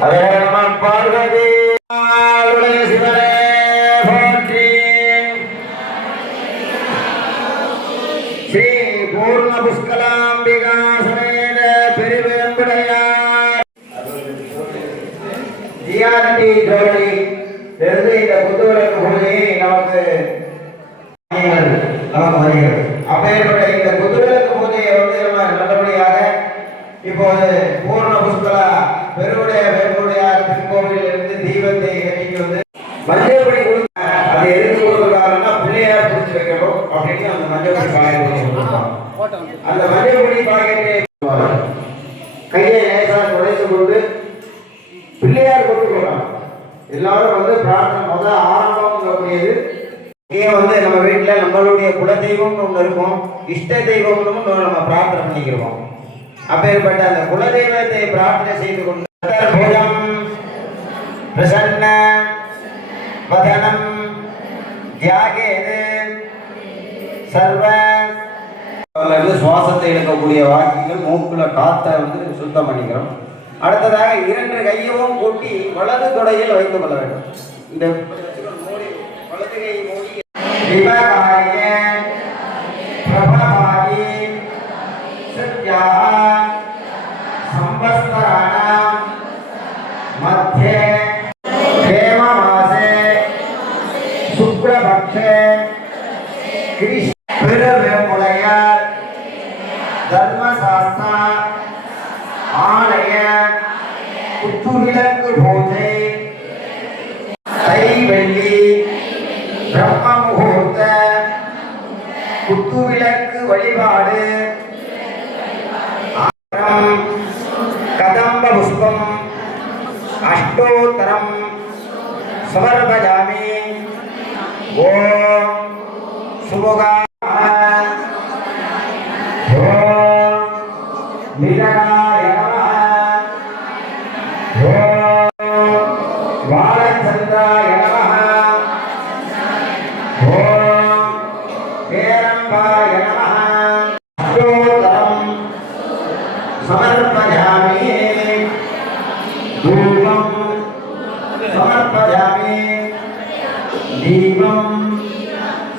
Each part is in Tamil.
பார்வதி சிவனே போற்றி. ஸ்ரீ பூர்ண புஷ்கலாம்பிகா சமேத பெருவேம்புடையார் ஜிஆர்டி ஜோடி இருந்து இந்த புத்துவிளக்கு பூஜையை நமக்கு வருகிறது. அப்பேற்பட்ட இந்த புத்துவிளக்கு பூஜையை வந்து நம்ம நல்லபடியாக இப்போது பூர்ண புஷ்கலா பெருவுடைய வேம்புடையார் திருக்கோவிலில் இருந்து தீபத்தை ஏற்றிட்டு வந்து மஞ்சப்படி கொடுத்து அதை எதிர்த்து கொடுக்குறாங்கன்னா பிள்ளையார் பிடிச்சி வைக்கணும் அப்படின்னு அந்த மஞ்சப்படி பாக்கெட் அந்த மஞ்சப்படி பாக்கெட்டை கையை லேசாக உடைத்து கொண்டு பிள்ளையார் கொண்டு போகலாம். எல்லாரும் வந்து பிரார்த்தனை ஆரம்பம்ங்கக்கூடியது இங்கே வந்து நம்ம வீட்டில் நம்மளுடைய குலதெய்வம்னு ஒன்று இருக்கும், இஷ்ட தெய்வம்னு நம்ம பிரார்த்தனை பண்ணிக்கிறோம். அப்பேற்பட்ட அந்த குலதெய்வத்தை பிரார்த்தனை செய்து கொண்டு பூஜம் பிரசன்ன வதனம் தியாகேது சர்வ சுவாசத்தை எடுக்கக்கூடிய வாக்கியங்கள் மூக்குல காற்றை வந்து சுத்தம் பண்ணிக்கிறோம். அடுத்ததாக 2 கையவும் கூட்டி வலது தொடையில் வைத்துக் கொள்ள வேண்டும். இந்த வலது கை மூடி பிரபமாயி சத்யா சம்பஸ்தராணாம் மத்தியே ஹேமமாசே சுக்லபக்ஷே பெருவேம்புடையார் தர்மசாஸ்தா ஆலய குத்துவிளக்கு பூஜை தை வெள்ளி பிரம்ம முகூர்த்த குத்துவிளக்கு வழிபாடு கதம்ப புஷ்பம் அஷ்டோத்தரம் சமர்ப்பயாமி. ஓம் சுபகா ஓம் நிரகாய நமः ஓம் வாலச்சந்திராய நமः ஓம் பேரம்பாய நமः. அஷ்டோத்தரம் समर्पयामि धूपं समर्पयामि दीपं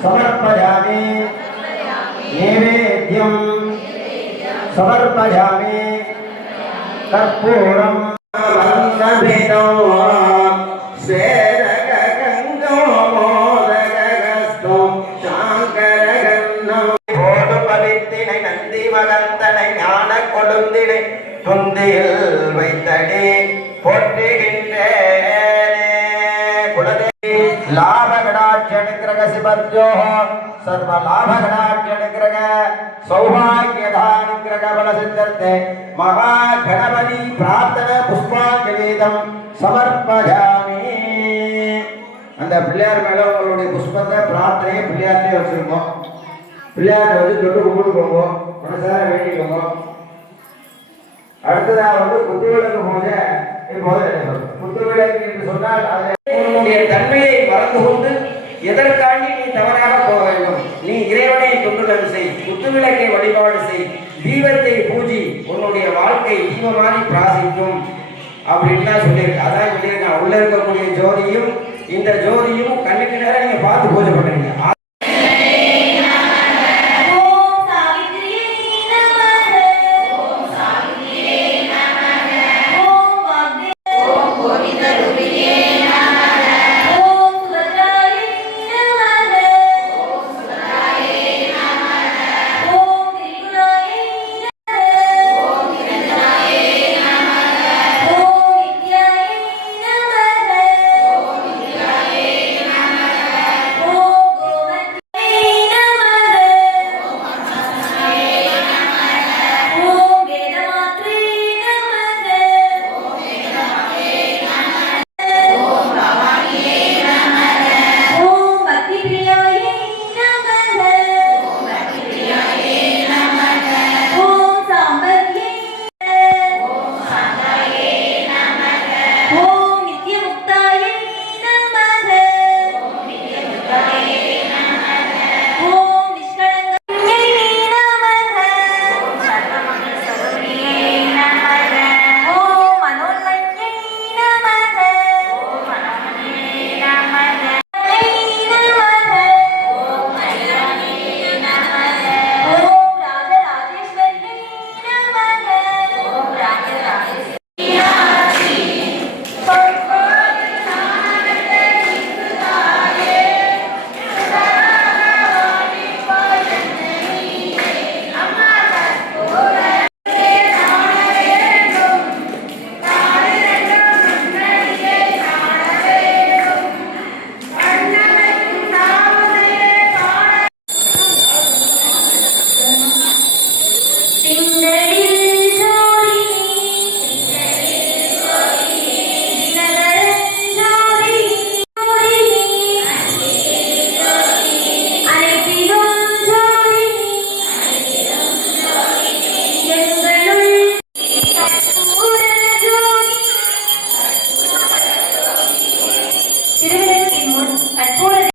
समर्पयामि नैवेद्यं समर्पयामि कर्पूरं वन्दभेदो स्वेरगगङ्गो मोदगगस्तं शाङ्करगन्नो ஓடுபவித்தினை நந்தி மகந்தனை ஞான கொழுந்தினை துந்தியில் வைத்தடி போற்றுகின்றேனே. குலதேவி லாபகடாட்சனுக்கிரக சிபத்யோஹ சர்வ லாபகடாட்சனுக்கிரக சௌபாகியதானுக்கிரக பலசித்தர்த்தே மகா கணபதி பிரார்த்தன புஷ்பாஞ்சலீதம் சமர்ப்பயாமி. அந்த பிள்ளையார் மேல உங்களுடைய புஷ்பத்தை பிரார்த்தனையை பிள்ளையார்ட்டே வச்சிருக்கோம். பிள்ளையாரை வந்து தொட்டு கும்பிட்டுக்கோங்க, மனசார வேண்டிக்கோங்க. அடுத்ததாக வந்து குத்துவிளக்கு பூஜை இப்போது குத்துவிளக்கு என்று சொன்னால் அதனுடைய தன்மையை மறந்து கொண்டு எதற்காண்டி நீ தவறாக போக வேண்டும். நீ இறைவனை தொண்டுடன் செய், குத்துவிளக்கை வழிபாடு செய், தீபத்தை பூஜி, உன்னுடைய வாழ்க்கை தீபமாறி பிராசிக்கும் அப்படின்லாம் சொல்லியிருக்கு. அதான் சொல்லியிருக்கேன். உள்ள இருக்கக்கூடிய ஜோதியும் இந்த ஜோதியும் கண்ணுக்கு நேரம் நீங்க பார்த்து பூஜை பண்ணுறீங்க.